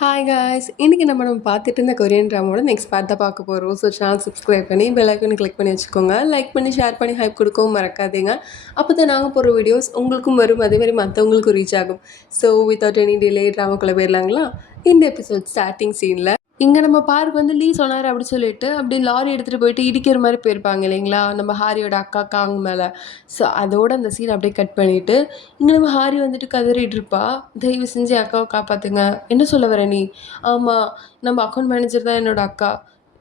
Hi guys இன்றைக்கி நம்ம பார்த்துட்டு இருந்த கொரியன் ட்ராமாவோட நெக்ஸ்ட் பார்ட் தான் பார்க்க போகிறோம். ஸோ சேனல் சப்ஸ்கிரைப் பண்ணி பெல் ஐக்கனை கிளிக் பண்ணி வச்சுக்கோங்க. லைக் பண்ணி ஷேர் பண்ணி ஹைப் கொடுக்கவும் மறக்காதீங்க. அப்போ தான் நாங்கள் போகிற வீடியோஸ் உங்களுக்கும் வரும், அதேமாதிரி மற்றவங்களுக்கும் ரீச் ஆகும். ஸோ வித்தவுட் எனி டிலே ட்ராமாக்குள்ளே போயிடலாங்களா? இந்த எபிசோட் ஸ்டார்டிங் சீனில் இங்கே நம்ம பார்க் வந்து லீ சொன்னார் அப்படி சொல்லிட்டு அப்படி லாரி எடுத்துகிட்டு போயிட்டு இடிக்கிற மாதிரி போயிருப்பாங்க இல்லைங்களா, நம்ம ஹாரியோட அக்கா காங் மேலே. ஸோ அதோட அந்த சீன் அப்படியே கட் பண்ணிவிட்டு இங்கே நம்ம ஹாரி வந்துட்டு கதறிட்டு இருப்பா, தயவு செஞ்சு என் அக்காவை காப்பாற்றுங்க. என்ன சொல்ல வர நீ? ஆமாம், நம்ம அக்கௌண்ட் மேனேஜர் தான் என்னோட அக்கா.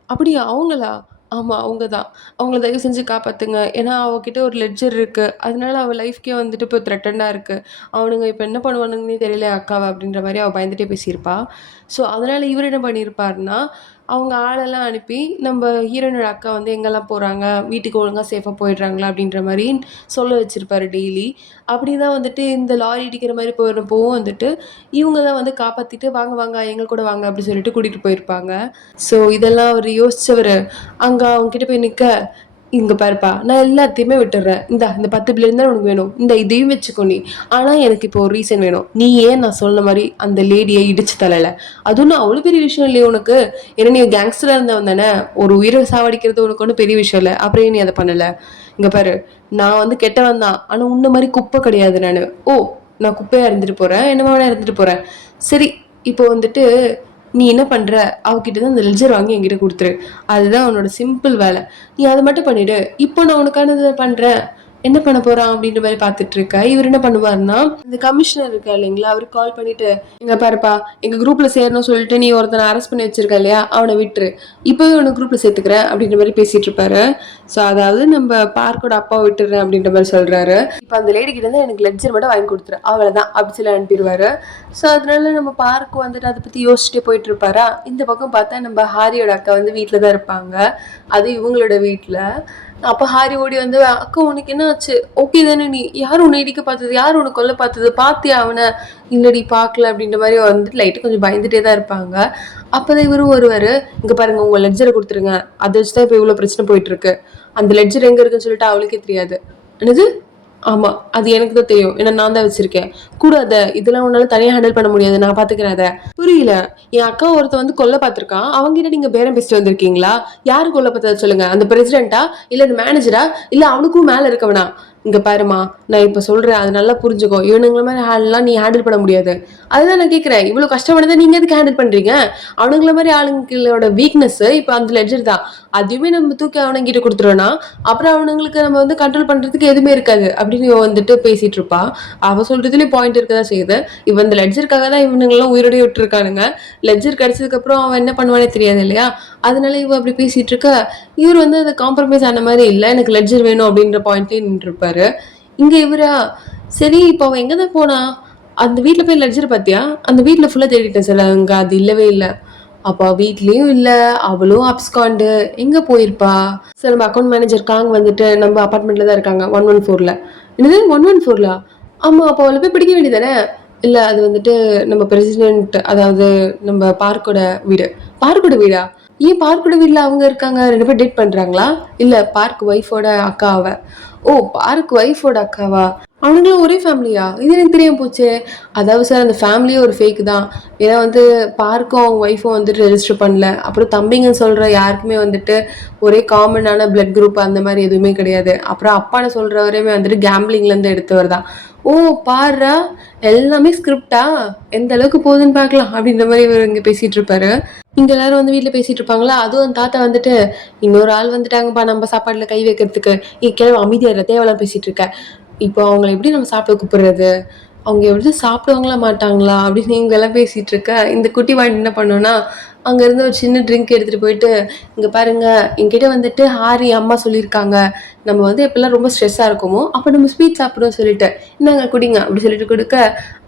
அப்படியா? அவங்களா? ஆமாம், அவங்க தான். அவங்கள தயவு செஞ்சு காப்பாற்றுங்க. ஏன்னா அவகிட்ட ஒரு லெட்ஜர் இருக்குது, அதனால அவள் லைஃப்க்கே வந்துட்டு இப்போ த்ரெட்டண்டாக இருக்குது. அவனுங்க இப்போ என்ன பண்ணுவானுங்கன்னே தெரியல அக்காவை அப்படின்ற மாதிரி அவள் பயந்துட்டே பேசியிருப்பா. ஸோ அதனால் இவர் என்ன பண்ணியிருப்பாருன்னா, அவங்க ஆளெல்லாம் அனுப்பி நம்ம ஹீரோனோட அக்கா வந்து எங்கெல்லாம் போகிறாங்க, வீட்டுக்கு ஒழுங்காக சேஃபாக போயிடுறாங்களா அப்படின்ற மாதிரி சொல்ல வச்சுருப்பாரு டெய்லி. அப்படி தான் வந்துட்டு இந்த லாரி இடிக்கிற மாதிரி போகிறப்போவும் வந்துட்டு இவங்க தான் வந்து காப்பாற்றிட்டு வாங்க வாங்க எங்கள் கூட வாங்க அப்படி சொல்லிட்டு கூட்டிகிட்டு போயிருப்பாங்க. ஸோ இதெல்லாம் அவர் யோசிச்சவர் அங்கே அவங்ககிட்ட போய் நிற்க, இங்கே பாருப்பா, நான் எல்லாத்தையுமே விட்டுடுறேன், இந்த 10 பில்லியன் தான் உனக்கு வேணும், இந்த இதையும் வச்சுக்கோ நீ. ஆனால் எனக்கு இப்போ ஒரு ரீசன் வேணும். நீ ஏன் நான் சொன்ன மாதிரி அந்த லேடியை இடிச்சு தள்ளலை? அதுவும் நான் அவ்வளோ பெரிய விஷயம் இல்லையே உனக்கு. ஏன்னா நீ கேங்ஸ்டராக இருந்தவன் தானே, ஒரு உயிரை சாவடிக்கிறது உனக்கு ஒன்றும் பெரிய விஷயம் இல்லை, அப்புறம் நீ அதை பண்ணலை. இங்கே பாரு, நான் வந்து கெட்டவன் தான், ஆனால் உன்ன மாதிரி குப்பை கிடையாது நான். ஓ, நான் குப்பையாக இருந்துட்டு போகிறேன், என்னமான இருந்துட்டு போகிறேன். சரி, இப்போ வந்துட்டு நீ என்ன பண்ணுற, அவகிட்ட தான் அந்த லெட்ஜர் வாங்கி என்கிட்ட கொடுத்துரு. அதுதான் உன்னோட சிம்பிள் வேலை. நீ அதை மட்டும் பண்ணிவிடு. இப்போ நான் உனக்கானதை பண்ணுறேன், என்ன பண்ண போகிறான் அப்படின்ற மாதிரி பார்த்துட்டு இருக்க. இவர் என்ன பண்ணுவார்னா, இந்த கமிஷனர் இருக்கா இல்லைங்களா, அவருக்கு கால் பண்ணிவிட்டு, எங்கே பாருப்பா, எங்கள் குரூப்பில் சேரணும்னு சொல்லிட்டு நீ ஒருத்தனை அரெஸ்ட் பண்ணி வச்சிருக்க இல்லையா, அவனை விட்டுரு, இப்போவே உனக்கு குரூப்பில் சேர்த்துக்கிறேன் அப்படின்ற மாதிரி பேசிகிட்டு இருப்பாரு. ஸோ அதாவது நம்ம பார்க்கோட அப்பாவை விட்டுறேன் அப்படின்ற மாதிரி சொல்கிறாரு. இப்போ அந்த லேடி கிட்ட வந்து எனக்கு லெட்ஜர் மட்டும் வாங்கி கொடுத்துரு, அவளை தான் அப்படி சொல்லி அனுப்பிடுவாரு. ஸோ அதனால நம்ம பார்க் வந்துட்டு அதை பற்றி யோசிச்சுட்டே போயிட்டு இருப்பாரா. இந்த பக்கம் பார்த்தா நம்ம ஹாரியோட அக்கா வந்து வீட்டில் தான் இருப்பாங்க, அது இவங்களோட வீட்டில். அப்போ ஹாரி ஓடி வந்து, அக்கா உனக்கு என்ன ஆச்சு? ஓகே தானே? நீ யார் உன்னை இடிக்க பார்த்தது, யார் உன்னை கொல்ல பார்த்தது, பார்த்தியா அவனை? இல்லடி பார்க்கல அப்படின்ற மாதிரி வந்துட்டு லைட்டு கொஞ்சம் பயந்துட்டே தான் இருப்பாங்க. அப்போதான் இவரும் வருவார், இங்கே பாருங்க உங்கள் லெட்ஜரை கொடுத்துருங்க, அதை வச்சு தான் இப்போ இவ்வளோ பிரச்சனை போயிட்டுருக்கு. அந்த லெட்ஜர் எங்கே இருக்குன்னு சொல்லிட்டு அவளுக்கே தெரியாது. என்னது? ஆமாம், அது எனக்கு தான் தெரியும், ஏன்னா நான் தான் வச்சிருக்கேன். கூடாத, இதெல்லாம் உன்னால தனியாக ஹேண்டில் பண்ண முடியாது, நான் பார்த்துக்கிறேன் அதை. புரியல, என் அக்கா ஒருத்த வந்து கொல்ல பார்த்துருக்கான், அவங்ககிட்ட நீங்கள் பேரம் பேசிட்டு வந்திருக்கீங்களா? யாரு கொல்ல பார்த்ததை சொல்லுங்க, அந்த பிரசிடென்ட்டா இல்லை அந்த மேனேஜரா இல்லை அவனுக்கும் மேலே இருக்கவனா? இங்கே பாருமா, நான் இப்போ சொல்கிறேன், அது நல்லா புரிஞ்சுக்கோ. இவனுங்கள மாதிரி ஹேண்ட்லாம் நீ ஹேண்டில் பண்ண முடியாது. அதுதான் நான் கேட்குறேன், இவ்வளோ கஷ்டப்பட்டதை நீங்கள் எதுக்கு ஹேண்டில் பண்ணுறீங்க? அவனுங்கள மாதிரி ஆளுங்களோட வீக்னஸ் இப்போ அந்த லெட்ஜர் தான். அதுவுமே நம்ம தூக்கி அவனுங்கிட்ட கொடுத்துருவோன்னா அப்புறம் அவனுங்களுக்கு நம்ம வந்து கண்ட்ரோல் பண்ணுறதுக்கு எதுவுமே இருக்காது அப்படின்னு வந்துட்டு பேசிகிட்டு இருப்பா. அவள் சொல்கிறதுலேயும் பாயிண்ட் இருக்க தான் செய்யுது. இவன் இந்த லெட்ஜருக்காக தான் இவனுங்கெல்லாம் உயிரோடய விட்டுருக்கானுங்க. லெட்ஜர் கிடச்சதுக்கப்புறம் அவன் என்ன பண்ணுவானே தெரியாது இல்லையா, அதனால இவன் அப்படி பேசிகிட்டு இருக்க, இவர் வந்து அதை காம்ப்ரமைஸ் ஆன மாதிரி இல்லை, எனக்கு லெட்ஜர் வேணும் அப்படின்ற பாயிண்ட்லேயே நின்றுருப்பாரு. இங்கே இவரா, சரி இப்போ அவன் எங்கே தான் போனா, அந்த வீட்டில் போய் லெட்ஜர் பார்த்தியா? அந்த வீட்டில் ஃபுல்லாக தேடிட்டேன் சார், அங்கே அது இல்லவே இல்லை. அப்போ வீட்லேயும் இல்லை, அவளும் அப்ஸ்காண்டு, எங்கே போயிருப்பா? சார் நம்ம அக்கௌண்ட் மேனேஜர் காங் வந்துட்டு நம்ம அப்பார்ட்மெண்ட்டில் தான் இருக்காங்க, 114ல். என்னது 114லா? ஆமாம், அப்போ அவளை போய் பிடிக்க வேண்டியதானே? இல்லை, அது வந்துட்டு நம்ம பிரசிடென்ட், அதாவது நம்ம பார்க்கோட வீடு. பார்க்கோட வீடா? ஏன் பார்க்கோட வீட்டில் அவங்க இருக்காங்க, 2 பேர் டேட் பண்ணுறாங்களா? இல்லை, பார்க் ஒய்ஃபோட அக்காவை. ஓ, பார்க் ஒய்ஃபோட அக்காவா? அவனுங்களும் ஒரே ஃபேமிலியா? இது எனக்கு தெரியாமல் போச்சு. அதாவது சார் அந்த ஃபேமிலியே ஒரு ஃபேக் தான். ஏன்னா வந்து பார்க்கும் அவங்க ஒய்ஃபும் வந்துட்டு ரெஜிஸ்டர் பண்ணல, அப்புறம் தம்பிங்கன்னு சொல்கிற யாருக்குமே வந்துட்டு ஒரே காமனான பிளட் குரூப் அந்த மாதிரி எதுவுமே கிடையாது. அப்புறம் அப்பான்னு சொல்கிறவரையுமே வந்துட்டு கேம்பிளிங்லேருந்து எடுத்தவர் தான். ஓ, பாருடா, எல்லாமே ஸ்கிரிப்டா, எந்த அளவுக்கு போகுதுன்னு பார்க்கலாம் அப்படின்ற மாதிரி இவர் இங்கே பேசிகிட்டு இருப்பாரு. இங்கே எல்லாரும் வந்து வீட்டில் பேசிகிட்டு இருப்பாங்களா, அதுவும் அந்த தாத்தா வந்துட்டு, இன்னொரு ஆள் வந்துட்டாங்கப்பா நம்ம சாப்பாட்டில் கை வைக்கிறதுக்கு, கிழமை அமைதியாக இல்லை, தேவையெல்லாம் பேசிகிட்டு இருக்க. இப்போ அவங்கள எப்படி நம்ம சாப்பிட கூப்பிடுறது, அவங்க எப்படி சாப்பிடுவாங்களா மாட்டாங்களா அப்படின்னு நீங்களாம் பேசிகிட்டு இருக்க. இந்த குட்டி வாங்கி என்ன பண்ணோன்னா, அங்கேருந்து ஒரு சின்ன ட்ரிங்க் எடுத்துகிட்டு போயிட்டு, இங்கே பாருங்கள் என்கிட்ட வந்துட்டு ஹாரி அம்மா சொல்லியிருக்காங்க, நம்ம வந்து எப்பெல்லாம் ரொம்ப ஸ்ட்ரெஸ்ஸாக இருக்குமோ அப்போ நம்ம ஸ்வீட் சாப்பிடுவோம் சொல்லிட்டு, இந்தாங்க குடிங்க அப்படி சொல்லிட்டு கொடுக்க,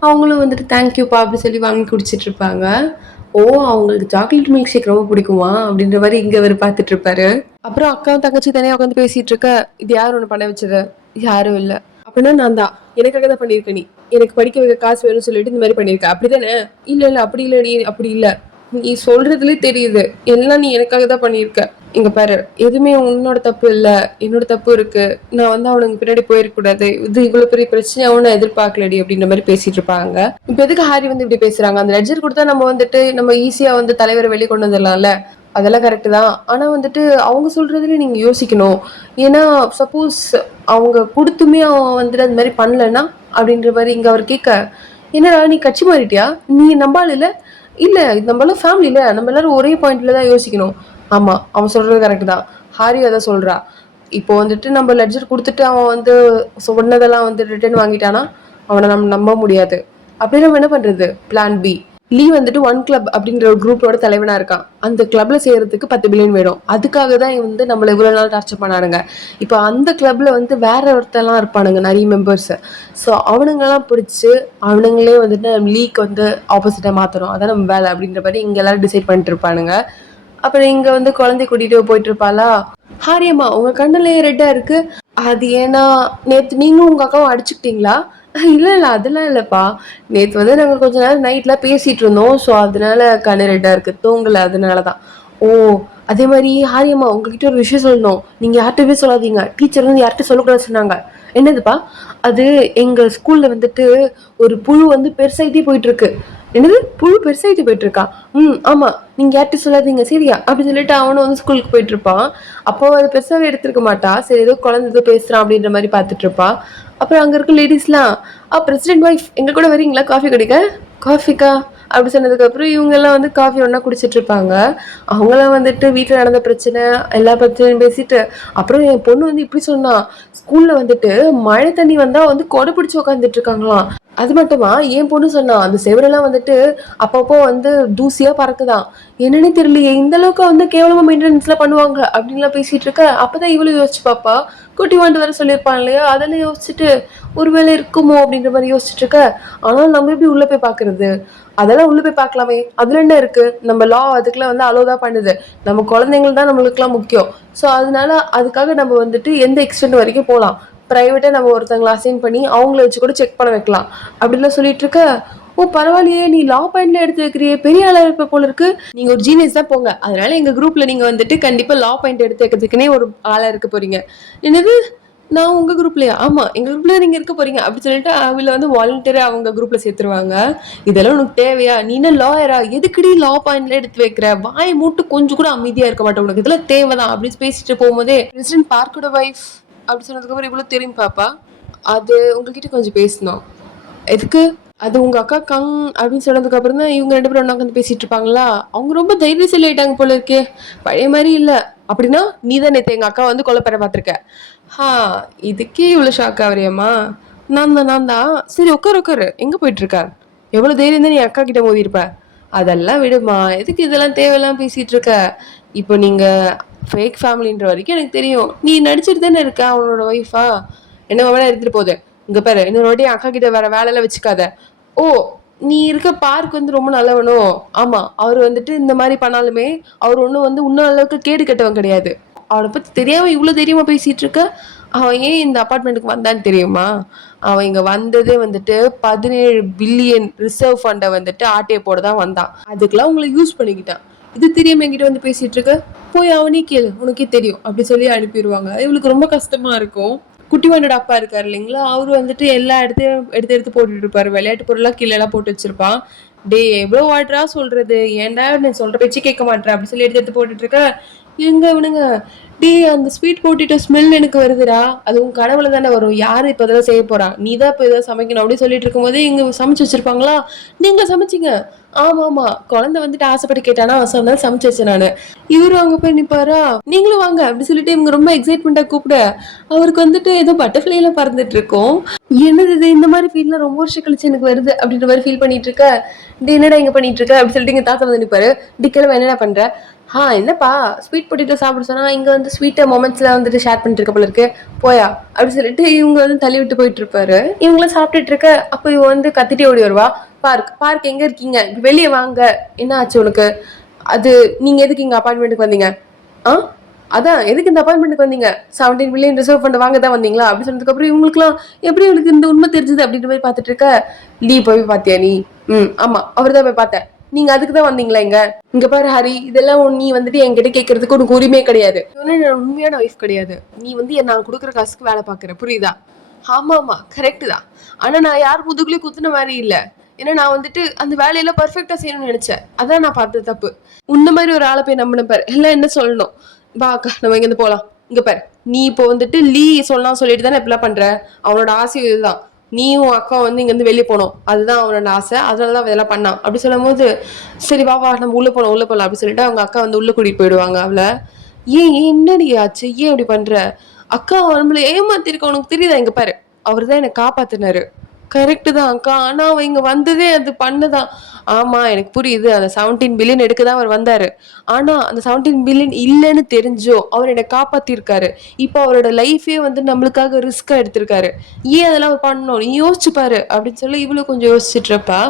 அவங்களும் வந்துட்டு தேங்க்யூப்பா அப்படி சொல்லி வாங்கி குடிச்சிட்டு இருப்பாங்க. ஓ, அவங்களுக்கு சாக்லேட் மில்க் ஷேக் ரொம்ப பிடிக்குமா அப்படின்ற மாதிரி இங்கே அவர் பார்த்துட்டு இருப்பாரு. அப்புறம் அக்காவும் தங்கச்சி தனியாக உட்காந்து பேசிகிட்டு இருக்க, இது யார் ஒன்று பண்ண வச்சது? யாரும் இல்லை. அப்படின்னா நான் தான், எனக்காக தான் பண்ணியிருக்க, நீ எனக்கு படிக்க வைக்க காசு வேணும்னு சொல்லிட்டு இந்த மாதிரி பண்ணியிருக்க அப்படிதானே? இல்லை இல்லை, அப்படி இல்லடி, அப்படி இல்லை, நீ சொல்றதுலேயே தெரியுது எல்லாம் நீ எனக்காக தான் பண்ணியிருக்க. இங்க பாரு, எதுவுமே உன்னோட தப்பு இல்ல. என்னோட தப்பு இருக்கு. நான் வந்து அவனுக்கு பின்னாடி போயிருக்கக்கூடாது. இது இவ்வளவு பெரிய பிரச்சனையாவும் நான் எதிர்பார்க்கலடி அப்படின்ற மாரி பேசிட்டு இருப்பாங்க. இப்ப எதுக்கு ஹாரி வந்து இப்படி பேசுறாங்க? அந்த லெட்ஜர் குடுத்தா நம்ம வந்துட்டு நம்ம ஈஸியா வந்து தலைவர வெளிய கொண்டு வந்துடலாம்ல. அதெல்லாம் கரெக்ட் தான். ஆனா வந்துட்டு அவங்க சொல்றதுலயும் நீங்க யோசிக்கணும். ஏன்னா சப்போஸ் அவங்க குடுத்துமே அவன் வந்துட்டு அந்த மாரி பண்ணலன்னா அப்படின்ற மாரி இங்க அவர் கேட்க, என்னடா நீ கட்சி மாறிட்டியா? நீ நம்ப ஆள் இல்ல? இல்ல இது நம்மலாம் ஃபேமிலில. நம்ம எல்லாரும் ஒரே பாயிண்ட்ல தான் யோசிக்கணும். ஆமா, அவன் சொல்றது கரெக்ட் தான். ஹாரி அதான் சொல்றா. இப்போ வந்துட்டு நம்ம லெட்ஜர் குடுத்துட்டு அவன் வந்து சொன்னதெல்லாம் வந்து ரிட்டர்ன் வாங்கிட்டானா, அவன நம்ம நம்ப முடியாது. அப்படி நம்ம என்ன பண்றது? Plan B. லீ வந்துட்டு ஒன் கிளப் அப்படின்ற ஒரு குரூப்போட தலைவனா இருக்கான். அந்த கிளப்ல சேர்றதுக்கு 10 பில்லியன் வேணும். அதுக்காக தான் இவன் வந்து நம்மள இவ்வளவு நாள் டார்ச்சர் பண்ணானுங்க. இப்போ அந்த கிளப்ல வந்து வேற ஒருத்தெல்லாம் இருப்பானுங்க நிறைய மெம்பர்ஸ். ஸோ அவனுங்கெல்லாம் பிடிச்சி அவனுங்களே வந்துட்டு லீக் வந்து ஆப்போசிட்டா மாத்தணும். அதான் நம்ம வேலை அப்படின்ற மாதிரி இங்க எல்லாரும் டிசைட் பண்ணிட்டு இருப்பானுங்க. அப்புறம் இங்க வந்து குழந்தை கூட்டிட்டு போயிட்டு இருப்பாளா, ஹாரியம்மா உங்க கண்ணுலயே ரெட்டா இருக்கு. அது ஏன்னா நேத்து நீங்களும் உங்க அக்காவும் அடிச்சுக்கிட்டீங்களா? இல்ல இல்ல அதெல்லாம் இல்லப்பா. நேத்து வந்து நாங்க கொஞ்ச நேரம் நைட்ல பேசிட்டு இருந்தோம். ஸோ அதனால கண்ணு ரெட்டா இருக்கு. தூங்கல அதனாலதான். ஓ, அதே மாதிரி ஹாரியம்மா உங்ககிட்ட ஒரு விஷயம் சொல்லணும். நீங்க யார்கிட்டயுமே சொல்லாதீங்க. டீச்சர் வந்து யார்கிட்ட சொல்லக்கூடாது சொன்னாங்க. என்னதுப்பா? அது எங்க ஸ்கூல்ல வந்துட்டு ஒரு புழு வந்து பெருசாயிட்டே போயிட்டு இருக்கு. என்னது புழு பெருசாயிட்டு போயிட்டு இருக்கா? ஆமா. நீங்க யார்கிட்ட சொல்லாதீங்க சரியா? அப்படி சொல்லிட்டு அவனும் வந்து ஸ்கூலுக்கு போயிட்டு இருப்பான். அப்போ அது பெருசாவே எடுத்திருக்க மாட்டா. சரி ஏதோ குழந்தை ஏதோ பேசுறான் அப்படின்ற மாதிரி பார்த்துட்டு இருப்பா. அப்புறம் அங்க இருக்க லேடிஸ்லாம் பிரசிடென்ட் ஒய்ஃப் எங்க கூட வரீங்களா காஃபி குடிக்க? காஃபிக்கா அப்படி சொன்னதுக்கு அப்புறம் இவங்க எல்லாம் வந்து காஃபி ஒண்ணா குடிச்சிட்டு இருப்பாங்க. அவங்களாம் வந்துட்டு வீட்டுல நடந்த பிரச்சனை எல்லா பிரச்சனையும் பேசிட்டு அப்புறம் என் பொண்ணு வந்து இப்படி சொன்னா, ஸ்கூல்ல வந்துட்டு மழை தண்ணி வந்தா வந்து கொடை பிடிச்சு உட்காந்துட்டு இருக்காங்களாம். அது மட்டுமா என் பொண்ணு சொன்னா அந்த செவரெல்லாம் வந்துட்டு அப்பப்போ வந்து தூசியா பறக்குதாம். என்னன்னே தெரியலையே இந்த அளவுக்கு வந்து கேவலமா மெயின்டெனன்ஸ்ல பண்ணுவாங்க அப்படின்லாம் பேசிட்டு இருக்க. அப்பதான் இவளும் யோசிச்சு பாப்பா, குட்டி வாண்டு வர சொல்லியிருப்பான் இல்லையா, அதெல்லாம் யோசிச்சுட்டு ஒருவேளை இருக்குமோ அப்படின்ற மாதிரி யோசிச்சுட்டு இருக்க. ஆனால் நம்ம எப்படி உள்ள போய் பாக்குறது? அதெல்லாம் உள்ள போய் பார்க்கலாமே, அதுல என்ன இருக்கு? நம்ம லா அதுக்கெல்லாம் வந்து அலோதான் பண்ணுது. நம்ம குழந்தைங்கள் தான் நம்மளுக்கு எல்லாம் முக்கியம். சோ அதனால அதுக்காக நம்ம வந்துட்டு எந்த எக்ஸ்டென்ட் வரைக்கும் போலாம். பிரைவேட்டா நம்ம ஒருத்தங்களை அசைன் பண்ணி அவங்கள வச்சு கூட செக் பண்ண வைக்கலாம் அப்படிலாம் சொல்லிட்டு இருக்க. ஓ பரவாயில்லையே, நீ லா பாயிண்ட்ல எடுத்து வைக்கிறியே, பெரிய ஆளா இருப்ப போல இருக்கு. நீங்க ஒரு ஜீனியஸ் தான் போங்க. அதனால எங்க குரூப்ல நீங்க வந்துட்டு கண்டிப்பா லா பாயிண்ட் எடுத்து வைக்கிறதுக்குன்னே ஒரு ஆளா இருக்க போறீங்க. என்னது, நான் உங்க குரூப்லயா? ஆமா எங்க குரூப்ல நீங்க இருக்க போறீங்க அப்படி சொல்லிட்டு அவள வந்து வாலண்டியரா அவங்க குரூப்ல சேர்த்துருவாங்க. இதெல்லாம் உனக்கு தேவையா? நீ என்ன லாயரா? எதுக்குடி லா பாயிண்ட்ல எடுத்து வைக்கிற? வாயை மூட்டு கொஞ்சம் கூட அமைதியா இருக்க மாட்டேன். உனக்கு இதெல்லாம் தேவைதான் அப்படின்னு பேசிட்டு போகும்போதே பிரசிடென்ட் பார்க்கோட வைஃப் அப்படி சொன்னதுக்கு அப்புறம் இவ்வளவு தெரியும் பாப்பா, அது உங்ககிட்ட கொஞ்சம் பேசணும். எதுக்கு? அது உங்க அக்கா கங் அப்படின்னு சொன்னதுக்கு அப்புறம் தான் இவங்க 2 பேரும் ஒண்ணா உட்காந்து பேசிட்டு இருப்பாங்களா. அவங்க ரொம்ப தைரியசாலி ஆயிட்டாங்க போல இருக்கே. பழைய மாதிரி இல்ல. அப்படின்னா நீ தான் நேத்து எங்க அக்கா வந்து கொலை பெற பார்த்திருக்க. ஹா, இதுக்கே இவ்வளவு ஷாக் ஆவறியம்மா? நான் தான். சரி உட்காரு உட்காரு. எங்க போயிட்டு இருக்க? எவ்வளவு தைரியம் தான் நீ அக்கா கிட்ட மோதி இருப்ப? அதெல்லாம் விடுமா, எதுக்கு இதெல்லாம் தேவையெல்லாம் பேசிட்டு இருக்க? இப்போ நீங்க ஃபேக் ஃபேமிலின்ற வரைக்கும் எனக்கு தெரியும். நீ நடிச்சிட்டு தானே இருக்க அவனோட ஒய்ஃபா? என்ன வேணா எடுத்துட்டு போகுது. இங்க பாரு, இன்னொரு வாட்டி அக்கா கிட்ட வேற வேலையில வச்சுக்காத. ஓ, நீ இருக்க பார்க் வந்து ரொம்ப நல்லவனோ? ஆமா, அவர் வந்துட்டு இந்த மாதிரி பண்ணாலுமே அவர் ஒன்றும் வந்து இன்னும் அளவுக்கு கேடு கெட்டவன் கிடையாது. அவனை பத்தி தெரியாம இவ்வளவு தைரியமா பேசிட்டு இருக்க. அவன் ஏன் இந்த அபார்ட்மெண்ட்டுக்கு வந்தான்னு தெரியுமா? அவன் இங்க வந்ததே வந்துட்டு 17 பில்லியன் ரிசர்வ் ஃபண்டை வந்துட்டு ஆட்டையை போட தான் வந்தான். அதுக்கெல்லாம் உங்களை யூஸ் பண்ணிக்கிட்டான். இது தெரியாம என்கிட்ட வந்து பேசிட்டு இருக்க. போய் அவனே கேளு, உனக்கே தெரியும் அப்படி சொல்லி அனுப்பிடுவாங்க. இவளுக்கு ரொம்ப கஷ்டமா இருக்கும். குட்டிவாண்டோட அப்பா இருக்காரு இல்லைங்களா, அவரு வந்துட்டு எல்லா இடத்தையும் எடுத்து எடுத்து போட்டுட்டு இருப்பாரு. விளையாட்டு பொருளா கீழே எல்லாம் போட்டு வச்சிருப்பான். டே எவ்வளவு வாட்டரா சொல்றது, ஏன்டா நீ சொல்ற பேச்சு கேட்க மாட்டேன் அப்படி சொல்லி எடுத்து எடுத்து போட்டுட்டு இருக்க. எங்க இவனுங்க, டே அந்த ஸ்வீட் போட்டிட்டு ஸ்மெல் எனக்கு வருதுடா. அது உன் கனவுல தானே வரும். யாரு இப்ப இதெல்லாம் செய்ய போறா? நீ தான் இப்ப இதை சமைக்கணும் அப்படின்னு சொல்லிட்டு இருக்கும் போதே இங்க சமைச்சு வச்சிருப்பாங்களா. நீங்க சமைச்சிங்க? ஆமா ஆமா, குழந்தை வந்துட்டு ஆசைப்பட்டு கேட்டானா அவசரம் சமைச்சு வச்சேன் நானு. இவரு அங்க போய் நிப்பாரா, நீங்களும் வாங்க அப்படி சொல்லிட்டு இவங்க ரொம்ப எக்ஸைட்மெண்டா கூப்பிட அவருக்கு வந்துட்டு ஏதோ பட்டர்ஃபிளை எல்லாம் பறந்துட்டு இருக்கும். என்னது இது, இந்த மாதிரி ஃபீல்லாம் ரொம்ப வருஷம் கழிச்சு எனக்கு வருது அப்படின்ற மாதிரி ஃபீல் பண்ணிட்டு இருக்க. டி என்னடா இங்க பண்ணிட்டு இருக்க அப்படி சொல்லிட்டு இங்க தாத்தா வந்து நிப்பாரு. டிக்கெல்லாம் என்னடா பண்ற? என்னப்பா ஸ்வீட் பொட்டேட்டோ சாப்பிட சொன்னா இங்க வந்து ஸ்வீட்டை மொமெண்ட்ஸ்ல வந்துட்டு ஷேர் பண்ணிட்டு இருக்க போல இருக்கு. போயா அப்படி சொல்லிட்டு இவங்க வந்து தள்ளி விட்டு போயிட்டு இருப்பாரு. இவங்களும் சாப்பிட்டுட்டு இருக்க. அப்போ இவ வந்து கத்திட்டே ஓடி வருவா. பார்க் பார்க் எங்க இருக்கீங்க, வெளியே வாங்க. என்ன ஆச்சு உனக்கு? அது நீங்க எதுக்கு இங்க அபார்ட்மெண்ட்டுக்கு வந்தீங்க? ஆ, அதான் எதுக்கு இந்த அப்பாயின்மெண்ட்டுக்கு வந்தீங்க? 17 பில்லியன் ரிசர்வ் ஃபண்ட் வாங்க தான் வந்தீங்களா அப்படி சொன்னதுக்கு அப்புறம் இவங்களுக்குலாம் எப்படி இவளுக்கு இந்த உண்மை தெரிஞ்சது அப்படின்ற மாதிரி பார்த்துட்டு இருக்க. நீ போய் பாத்தியா நீ? ஆமா அவர் தான் போய் பார்த்தேன். நீங்க அதுக்கு தான் வந்தீங்களா இங்க பாரு ஹரி, இதெல்லாம் நீ வந்துட்டு என்கிட்ட கேட்கறதுக்கு உனக்கு உரிமையே கிடையாது. உண்மையான ஒய்ஃப் கிடையாது. நீ வந்து நான் கொடுக்குற காசுக்கு வேலை பாக்குற, புரியுதா? ஆமா ஆமா கரெக்ட் தான். ஆனா நான் யார் முதுகுலயும் குத்துன மாதிரி இல்ல. ஏன்னா நான் வந்துட்டு அந்த வேலையெல்லாம் பர்ஃபெக்டா செய்யணும்னு நினைச்சேன். அதான் நான் பார்த்தது தப்பு. உன்ன மாதிரி ஒரு ஆளை போய் நம்பின பாரு, எல்லாம் என்ன சொல்லணும். பா அக்கா நம்ம இங்க இருந்து போலாம். இங்க பாரு, நீ இப்போ வந்துட்டு லீ சொல்லலாம் சொல்லிட்டு தானே இப்பெல்லாம் பண்ற. அவனோட ஆசை இதுதான், நீயும் அக்கா வந்து இங்க இருந்து வெளியே போனோம், அதுதான் அவனோட ஆசை, அதனாலதான் இதெல்லாம் பண்ணான் அப்படி சொல்லும் போது, சரி வா வா நம்ம உள்ள போலாம் அப்படி சொல்லிட்டு அவங்க அக்கா வந்து உள்ள கூட்டிட்டு போயிடுவாங்க அவளை. ஏன் ஏன் என்னடி ஆச்சு, ஏன் இப்படி பண்ற? அக்கா நம்மள ஏமாத்திருக்க உனக்கு தெரியுதா? இங்க பாரு, அவர்தான் என்னை காப்பாத்தினாரு. கரெக்டு தான் அக்கா, ஆனா அவ இங்க வந்ததே அது பண்ணுதான். ஆமா எனக்கு புரியுது, அந்த 17 பில்லியன் எடுக்க தான் அவர் வந்தாரு. ஆனா அந்த 17 பில்லியன் இல்லைன்னு தெரிஞ்சோ அவர் என்னை காப்பாத்திருக்காரு. இப்போ அவரோட லைஃபே வந்து நம்மளுக்காக ரிஸ்கா எடுத்திருக்காரு. ஏன் அதெல்லாம் அவர் பண்ணணும், நீ யோசிச்சு பாரு அப்படின்னு சொல்லி இவ்வளவு கொஞ்சம் யோசிச்சுட்டு இருப்பா.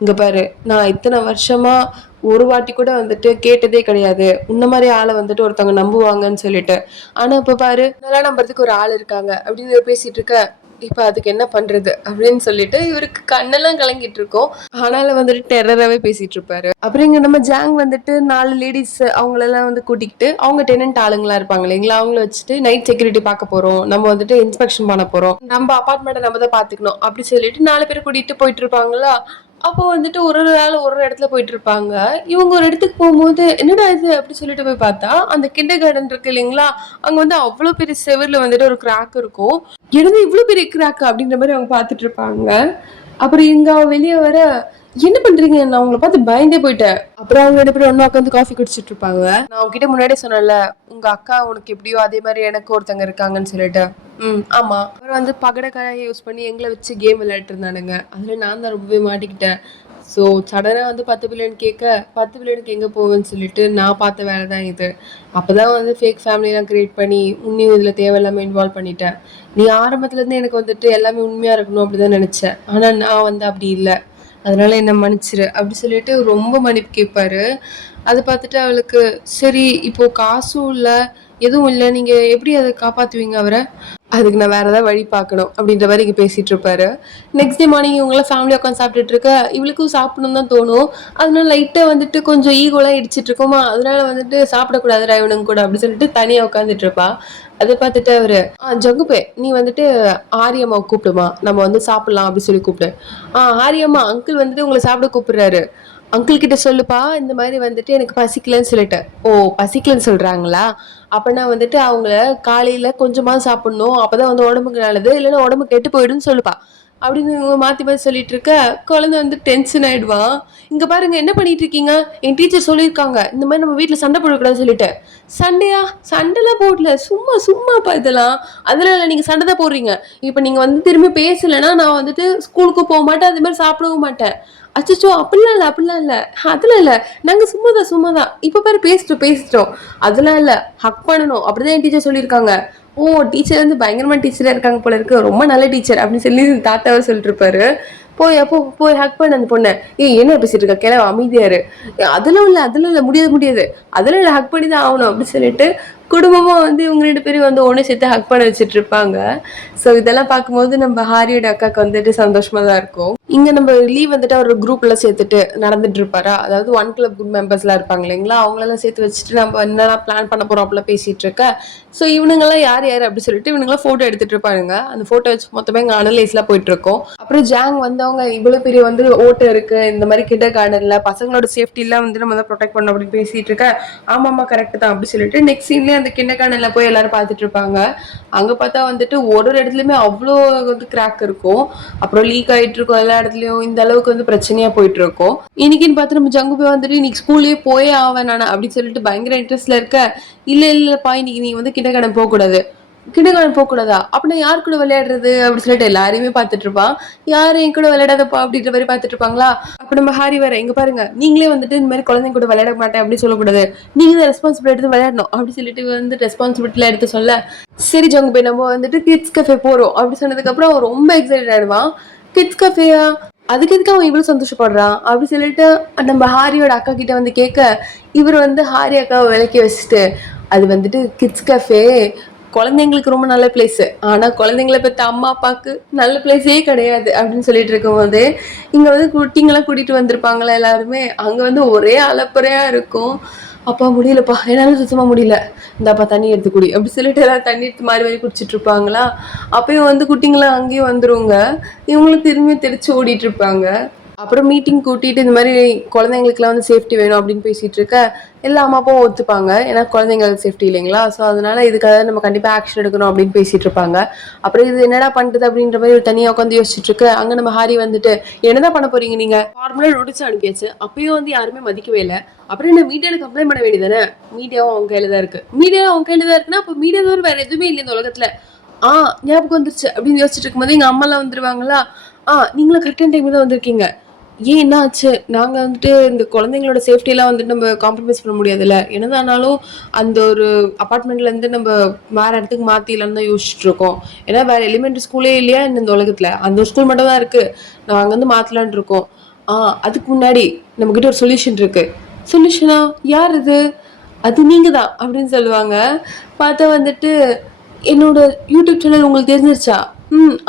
இங்க பாரு, நான் இத்தனை வருஷமா ஒரு வாட்டி கூட வந்துட்டு கேட்டதே கிடையாது உன்ன மாதிரி ஆளை வந்துட்டு ஒருத்தவங்க நம்புவாங்கன்னு சொல்லிட்டு. ஆனா இப்ப பாரு, நல்லா நம்புறதுக்கு ஒரு ஆள் இருக்காங்க அப்படின்னு பேசிட்டு இருக்க. இப்ப அதுக்கு என்ன பண்றது அப்படின்னு சொல்லிட்டு இவருக்கு கண்ணெல்லாம் கலங்கிட்டு இருக்கோம். ஆனாலும் வந்துட்டு டெரராகவே பேசிட்டு இருப்பாரு. அப்புறம் இங்க நம்ம ஜாங் வந்துட்டு 4 லேடிஸ் அவங்களெல்லாம் வந்து கூட்டிக்கிட்டு, அவங்க டெனன்ட் ஆளுங்களா இருப்பாங்க இல்லைங்களா, அவங்கள வச்சுட்டு நைட் செக்யூரிட்டி பார்க்க போறோம், நம்ம வந்துட்டு இன்ஸ்பெக்ஷன் பண்ண போறோம், நம்ம அபார்ட்மெண்ட்டை நம்ம தான் பாத்துக்கணும் அப்படி சொல்லிட்டு 4 பேர் கூட்டிட்டு போயிட்டு இருப்பாங்களா. அப்போ வந்துட்டு ஒரு ஆள் ஒரு இடத்துல போயிட்டு இருப்பாங்க. இவங்க ஒரு இடத்துக்கு போகும்போது என்னடா இது அப்படி சொல்லிட்டு போய் பார்த்தா, அந்த கிண்டர் கார்டன் இருக்கு இல்லைங்களா, அங்க வந்து அவ்வளவு பெரிய செவர்ல வந்துட்டு ஒரு கிராக் இருக்கும். எழுந்து இவ்வளவு பெரிய கிராக் அப்படின்ற மாதிரி அவங்க பார்த்துட்டு இருப்பாங்க. அப்புறம் இங்க அவ வெளியே வர, என்ன பண்றீங்க, நான் உங்களை பார்த்து பயந்தே போயிட்டேன். அப்புறம் அவங்க 2 பேரும் ஒண்ணா உட்காந்து காஃபி குடிச்சிட்டு இருப்பாங்க. நான் உங்ககிட்ட முன்னாடியே சொன்னேன்ல, உங்க அக்கா உனக்கு எப்படியோ அதே மாதிரி எனக்கு ஒருத்தங்க இருக்காங்கன்னு சொல்லிட்டு. ஆமா. அவர் வந்து பகடக்காயை யூஸ் பண்ணி எங்களை வச்சு கேம் விளையாட்டு இருந்தானுங்க. அதுல நான் தான் ரொம்பவே மாட்டிக்கிட்டேன். ஸோ சடனாக வந்து 10 பில்லியன் கேட்க, 10 பில்லியனுக்கு எங்கே போவேன்னு சொல்லிட்டு நான் பார்த்த வேலை தான் இது. அப்போதான் வந்து ஃபேக் ஃபேமிலிலாம் க்ரியேட் பண்ணி உன்னையும் இதில் தேவையில்லாமல் இன்வால்வ் பண்ணிட்டேன். நீ ஆரம்பத்துலேருந்து எனக்கு வந்துட்டு எல்லாமே உண்மையாக இருக்கணும் அப்படி தான் நினச்சேன். ஆனால் நான் வந்து அப்படி இல்லை, அதனால என்னை மன்னிச்சிரு அப்படி சொல்லிட்டு ரொம்ப மன்னிப்பு கேட்பாரு. அதை பார்த்துட்டு அவளுக்கு, சரி இப்போ காசும் இல்லை எதுவும் இல்லை, நீங்கள் எப்படி அதை காப்பாற்றுவீங்க அவரை? அதுக்கு நான் வேற ஏதாவது வழி பார்க்கணும் அப்படின்ற மாதிரி இங்கே பேசிட்டு இருப்பாரு. நெக்ஸ்ட் டே மார்னிங் இவங்களாம் ஃபேமிலியாக உட்காந்து சாப்பிட்டுட்டு இருக்க, இவளுக்கும் சாப்பிடணும் தான் தோணும். அதனால லைட்டாக வந்துட்டு கொஞ்சம் ஈகோலாம் இடிச்சிட்டு இருக்கோமா, அதனால வந்துட்டு சாப்பிடக்கூடாது இவனுங்க கூட அப்படி சொல்லிட்டு தனியாக உட்காந்துட்டு இருப்பா. அதை பார்த்துட்டு அவரு, ஜங்குப்பே நீ வந்துட்டு ஆரியம்மாவை கூப்பிடுமா, நம்ம வந்து சாப்பிடலாம் அப்படி சொல்லி கூப்பிடு. ஆரியம்மா அங்கிள் வந்துட்டு உங்களை சாப்பிட கூப்பிடுறாரு, அங்கிள் கிட்ட சொல்லுப்பா இந்த மாதிரி வந்துட்டு எனக்கு பசிக்கலன்னு சொல்லிட்டேன். ஓ பசிக்கலன்னு சொல்றாங்களா, அப்பனா வந்துட்டு அவங்கள காலையில கொஞ்சமா சாப்பிடணும், அப்பதான் வந்து உடம்புக்கு நல்லது, இல்லைன்னா உடம்பு கெட்டு போயிடும்னு சொல்லுப்பா அப்படின்னு இவங்க மாத்தி மாத்தி சொல்லிட்டு இருக்க. குழந்தை வந்து டென்ஷன் ஆயிடுவான். இங்க பாருங்க என்ன பண்ணிட்டு இருக்கீங்க, என் டீச்சர் சொல்லியிருக்காங்க இந்த மாதிரி நம்ம வீட்டுல சண்டை போடக்கூடாதுன்னு சொல்லிட்டு. சண்டையா? சண்டைலாம் போடல, சும்மா சும்மாப்பா இதெல்லாம். அதெல்லாம் இல்லை, நீங்க சண்டை தான் போடுறீங்க. இப்ப நீங்க வந்து திரும்பி பேசலைன்னா நான் வந்துட்டு ஸ்கூலுக்கும் போக மாட்டேன், அது மாதிரி சாப்பிடவும் மாட்டேன். அச்சோ அப்படிலாம் இல்லை அப்படிலாம் இல்லை, அதெல்லாம் இல்லை, நாங்க சும்மாதான் இப்ப பாரு பேசிட்டோம். அதெல்லாம் இல்லை, ஹக் பண்ணணும் அப்படிதான் என் டீச்சர் சொல்லியிருக்காங்க. ஓ டீச்சர் வந்து பயங்கரமான டீச்சரா இருக்காங்க போல இருக்கு, ரொம்ப நல்ல டீச்சர் அப்படின்னு சொல்லி தாத்தாவை சொல்லிட்டு இருப்பாரு. போய் அப்போ போய் ஹக் பண்ண அந்த பொண்ணை. என்ன பேசிட்டு இருக்க கிளவ, அமைதியாரு. அதெல்லாம் இல்லை முடியாது, அதெல்லாம் இல்லை, ஹக் பண்ணி தான் ஆகணும் அப்படின்னு சொல்லிட்டு குடும்பமா வந்து இவங்க 2 பேரும் வந்து ஒன்று சேர்த்து ஹக் பண்ண வச்சுட்டு இருப்பாங்க. ஸோ இதெல்லாம் பார்க்கும்போது நம்ம ஹாரியோட அக்காக்கு வந்துட்டு சந்தோஷமா தான் இருக்கும். இங்க நம்ம லீவ் வந்துட்டு அவர் குரூப்ல சேர்த்துட்டு நடந்துட்டு இருப்பாரா, அதாவது 1 கிளப் குட் மெம்பர்ஸ்லாம் இருப்பாங்க இல்லைங்களா, அவங்களெல்லாம் சேர்த்து வச்சுட்டு நம்ம என்னெல்லாம் பிளான் பண்ண போறோம் அப்படிலாம் பேசிட்டு இருக்க. ஸோ இவனுங்கெல்லாம் யார் யார் அப்படி சொல்லிட்டு இவனுங்களாம் போட்டோ எடுத்துட்டு இருப்பாங்க. அந்த போட்டோ வச்சு மொத்தமே இங்கே அனலைஸ்லாம் போயிட்டு இருக்கோம். அப்புறம் ஜாங் வந்தவங்க இவ்வளவு பெரிய வந்து ஓட்டு இருக்கு இந்த மாதிரி கிண்டர் கார்டன்ல, பசங்களோட சேஃப்டி எல்லாம் வந்து நம்ம தான் ப்ரொடெக்ட் பண்ணணும் அப்படின்னு பேசிட்டு இருக்க. ஆமாமா கரெக்ட் தான் அப்படி சொல்லிட்டு நெக்ஸ்ட் சீன்லயே அந்த கிண்டர் கார்டன்ல போய் எல்லாரும் பார்த்துட்டு இருப்பாங்க. அங்க பார்த்தா வந்துட்டு ஒரு இடத்துலயுமே அவ்வளோ வந்து கிராக் இருக்கும், அப்புறம் லீக் ஆயிட்டு இருக்கும் எல்லா இடத்துலயும். இந்த அளவுக்கு வந்து பிரச்சனையா போயிட்டு இருக்கும். இன்னைக்குன்னு பார்த்து நம்ம ஜங்குபே வந்துட்டு இன்னைக்கு ஸ்கூல்லயே போயே ஆவேன் நான் அப்படின்னு சொல்லிட்டு பயங்கர இன்ட்ரெஸ்ட்ல இருக்க. இல்லப்பா இன்னைக்கு நீ வந்து கிண்டர் கார்டன் போகக்கூடாது. கிண்டர் கார்டன் போகக்கூடாதா, அப்படின்னா யார் கூட விளையாடுறது அப்படின்னு சொல்லிட்டு எல்லாரையுமே பார்த்துட்டு இருப்பான். யாரும் என் கூட விளையாடாதப்பா அப்படின்ற மாதிரி பார்த்துட்டு இருப்பாங்களா. அப்ப நம்ம ஹாரி வேற, இங்க பாருங்க நீங்களே வந்துட்டு இந்த மாதிரி குழந்தைங்க கூட விளையாட மாட்டேன் அப்படின்னு சொல்லக்கூடாது, நீங்க தான் ரெஸ்பான்சிபிலிட்டி எடுத்து விளையாடணும் அப்படி சொல்லிட்டு வந்து ரெஸ்பான்சிபிலிட்டில எடுத்து சொல்ல. சரி ஜங்குபே நம்ம வந்துட்டு கிட்ஸ் கஃபே போறோம் அப்படி சொன்னதுக்கு அப்புறம் அவன் ரொம்ப எக்ஸைட்டட் ஆயிடுவான். கிட்ஸ் கஃபேயா, அதுக்கு எதுக்கு அவன் இவ்வளவு சந்தோஷப்படுறான் அப்படி சொல்லிட்டு நம்ம ஹாரியோட அக்கா கிட்ட வந்து கேட்க, இவர் வந்து ஹாரி அக்காவை விலக்கி வச்சுட்டு, அது வந்துட்டு கிட்ஸ் கஃபே குழந்தைங்களுக்கு ரொம்ப நல்ல பிளேஸு, ஆனால் குழந்தைங்கள பெற்ற அம்மா அப்பாவுக்கு நல்ல பிளேஸே கிடையாது அப்படின்னு சொல்லிட்டு இருக்கும்போது இங்கே வந்து குட்டிங்கெல்லாம் கூட்டிகிட்டு வந்திருப்பாங்களா எல்லாருமே. அங்கே வந்து ஒரே அலப்பறையாக இருக்கும். அப்பா முடியலப்பா, என்னால் சுத்தமாக முடியல, இந்தாப்பா தண்ணி எடுத்து குடி அப்படி சொல்லிட்டு எல்லாம் தண்ணி எடுத்து மாறி மாறி குடிச்சிட்டு இருப்பாங்களா. அப்பயும் வந்து குட்டிங்களாம் அங்கேயும் வந்துருங்க. இவங்களுக்கு திரும்பி தெரிச்சு ஓடிட்டு இருப்பாங்க. அப்புறம் மீட்டிங் கூட்டிட்டு இந்த மாதிரி குழந்தைங்களுக்குலாம் வந்து சேஃப்டி வேணும் அப்படின்னு பேசிட்டு இருக்க எல்லா அம்மா அப்பாவும் ஒத்துப்பாங்க. ஏன்னா குழந்தைங்களுக்கு சேஃப்டி இல்லைங்களா, ஸோ அதனால இதுக்காக நம்ம கண்டிப்பாக ஆக்ஷன் எடுக்கணும் அப்படின்னு பேசிட்டு இருப்பாங்க. அப்புறம் இது என்னடா பண்ணுறது அப்படின்ற மாதிரி ஒரு தனியாக உட்காந்து யோசிச்சுட்டு இருக்கு. அங்கே நம்ம ஹாரி வந்துட்டு என்னதான் பண்ண போறீங்க, நீங்க ஃபார்முலா நோட்டீஸ் அனுப்பியாச்சு, அப்பயும் வந்து யாருமே மதிக்கவே இல்லை. அப்புறம் என்ன மீடியாவில் கம்ப்ளைண்ட் பண்ண வேண்டியதானே, மீடியாவும் அவங்க கையில தான் இருக்கு, மீடியாவும் அவங்க கையில தான் இருக்குன்னா அப்போ மீடியா தவிர வேற எதுவுமே இல்லை இந்த உலகத்துல. ஞாபகம் வந்துருச்சு அப்படின்னு யோசிச்சுட்டு இருக்கும்போது எங்க அம்மாலாம் வந்துருவாங்களா. நீங்களும் கரெக்டான டைம் தான் வந்திருக்கீங்க. ஏன் என்ன ஆச்சு, நாங்கள் வந்துட்டு இந்த குழந்தைங்களோட சேஃப்டியெல்லாம் வந்துட்டு நம்ம காம்ப்ரமைஸ் பண்ண முடியாதுல்ல, என்னதானாலும் அந்த ஒரு அப்பார்ட்மெண்ட்லேருந்து நம்ம வேறு இடத்துக்கு மாற்றிடலான்னு தான் யோசிச்சுட்டு இருக்கோம். ஏன்னா வேறு எலிமெண்ட்ரி ஸ்கூலே இல்லையா இந்த உலகத்தில், அந்த ஒரு ஸ்கூல் மட்டும் தான் இருக்குது, நாங்கள் அங்கேருந்து மாற்றலான் இருக்கோம். அதுக்கு முன்னாடி நம்மக்கிட்ட ஒரு சொல்யூஷன் இருக்குது. சொல்யூஷனா, யார் இது, அது நீங்கள் தான் அப்படின்னு சொல்லுவாங்க. பார்த்தா வந்துட்டு என்னோட யூடியூப் சேனல் உங்களுக்கு தெரிஞ்சிருச்சா,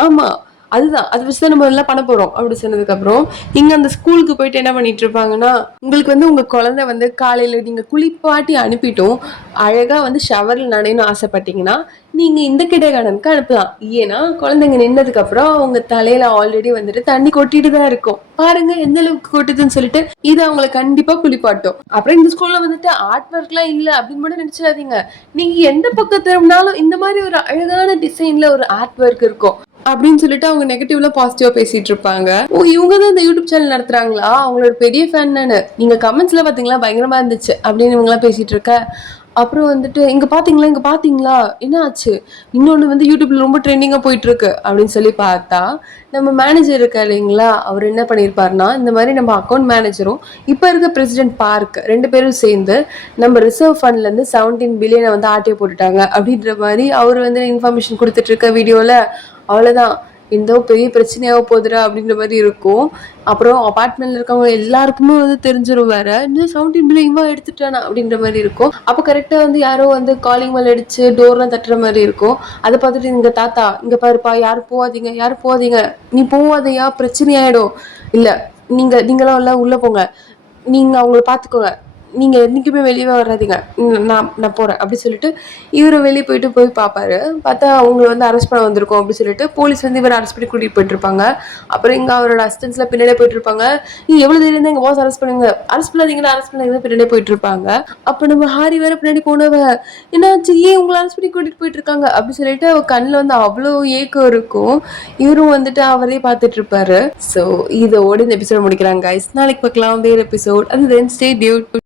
ஆமாம் அதுதான், அதை வச்சு தான் நம்ம எல்லாம் பண்ண போறோம் அப்படி சொன்னதுக்கப்புறம் இங்க அந்த ஸ்கூலுக்கு போயிட்டு என்ன பண்ணிட்டு இருப்பாங்கன்னா, உங்களுக்கு வந்து உங்க குழந்தை வந்து காலையில நீங்க குளிப்பாட்டி அனுப்பிட்டும் அழகா வந்து ஷவர்ல நனையணும்னு ஆசைப்பட்டீங்கன்னா நீங்க இந்த கிடகார்டனுக்கு அனுப்பலாம். ஏன்னா குழந்தைங்க நின்னதுக்கு அப்புறம் அவங்க தலையில ஆல்ரெடி வந்துட்டு தண்ணி கொட்டிட்டு தான் இருக்கும், பாருங்க எந்த அளவுக்கு கொட்டுதுன்னு சொல்லிட்டு இது அவங்களை கண்டிப்பா குளிப்பாட்டும். அப்புறம் இந்த ஸ்கூல்ல வந்துட்டு ஆர்ட் ஒர்க் எல்லாம் இல்ல அப்படின்னு மட்டும் நினைச்சிடாதீங்க. நீங்க எந்த பக்கம் திரும்பினாலும் இந்த மாதிரி ஒரு அழகான டிசைன்ல ஒரு ஆர்ட் ஒர்க் இருக்கும் அப்படின்னு சொல்லிட்டு அவங்க நெகட்டிவ்ல பாசிட்டிவா பேசிட்டு இருப்பாங்க. இவங்க தான் இந்த யூடியூப் சேனல் நடத்துறாங்களா, அவங்களோட பெரிய ஃபேன் நானு, நீங்க கமெண்ட்ஸ்ல பாத்தீங்களா பயங்கரமா இருந்துச்சு அப்படின்னு இவங்க எல்லாம் பேசிட்டு இருக்க. அப்புறம் வந்துட்டு இங்க பாத்தீங்களா என்ன ஆச்சு, இன்னொன்னு வந்து யூடியூப்ல ரொம்ப ட்ரெண்டிங்கா போயிட்டு இருக்கு அப்படின்னு சொல்லி பார்த்தா நம்ம மேனேஜர் இருக்கா இல்லைங்களா, அவர் என்ன பண்ணியிருப்பாருன்னா, இந்த மாதிரி நம்ம அக்கௌண்ட் மேனேஜரும் இப்போ இருக்க பிரசிடென்ட் பார்க் ரெண்டு பேரும் சேர்ந்து நம்ம ரிசர்வ் ஃபண்ட்ல இருந்து 17 பில்லியனை வந்து ஆட்டிய போட்டுட்டாங்க அப்படின்ற மாதிரி அவர் வந்து இன்ஃபர்மேஷன் கொடுத்துட்டு இருக்க வீடியோல. அவ்வளோதான், எந்த பெரிய பிரச்சனையாக போகுதுடா அப்படின்ற மாதிரி இருக்கும். அப்புறம் அபார்ட்மெண்ட்ல இருக்கவங்க எல்லாருக்குமே வந்து தெரிஞ்சிடும் வேற, இன்னும் 17 பில்லியன் இவா எடுத்துட்டானா அப்படின்ற மாதிரி இருக்கும். அப்போ கரெக்டாக வந்து யாரோ வந்து காலிங் மேல் அடிச்சு டோர்லாம் தட்டுற மாதிரி இருக்கும். அதை பார்த்துட்டு இங்க தாத்தா இங்க பாருப்பா, யாரும் போகாதீங்க, நீ போவாதையா பிரச்சனை ஆயிடும், இல்லை நீங்களாம் எல்லாம் உள்ள போங்க, நீங்க அவங்கள பார்த்துக்கோங்க, நீங்க என்னைக்குமே வெளியே வராதீங்க, நான் போறேன் அப்படி சொல்லிட்டு இவரு வெளியே போய் பார்ப்பாரு. பார்த்தா அவங்களை வந்து அரெஸ்ட் பண்ண வந்திருக்கோம் அப்படி சொல்லிட்டு போலீஸ் வந்து இவரை அரெஸ்ட் பண்ணி கூட்டிட்டு போயிட்டு இருப்பாங்க. அப்புறம் இங்க அவரோட அசிஸ்டன்ஸ்ல பின்னாடியே போயிட்டு இருப்பாங்க. நீ எவ்வளவு தைரியம் தான் எங்க பாஸ் அரெஸ்ட் பண்ணாதீங்கன்னா பின்னாடியே போயிட்டு இருப்பாங்க. அப்ப நம்ம ஹாரி வேற பின்னாடி போனவ, என்னாச்சு ஏன் உங்களை அரெஸ்ட் பண்ணி கூட்டிட்டு போயிட்டு இருக்காங்க அப்படி சொல்லிட்டு அவ கண்ணில் வந்து அவ்வளோ ஏக்கம் இருக்கும். இவரும் வந்துட்டு அவரே பார்த்துட்டு இருப்பாரு. ஸோ இதோட இந்த எபிசோட் முடிக்கிறாங்க கைஸ். நாளைக்கு பார்க்கலாம் வேறு எபிசோட். அது தென் ஸ்டே டியூட்.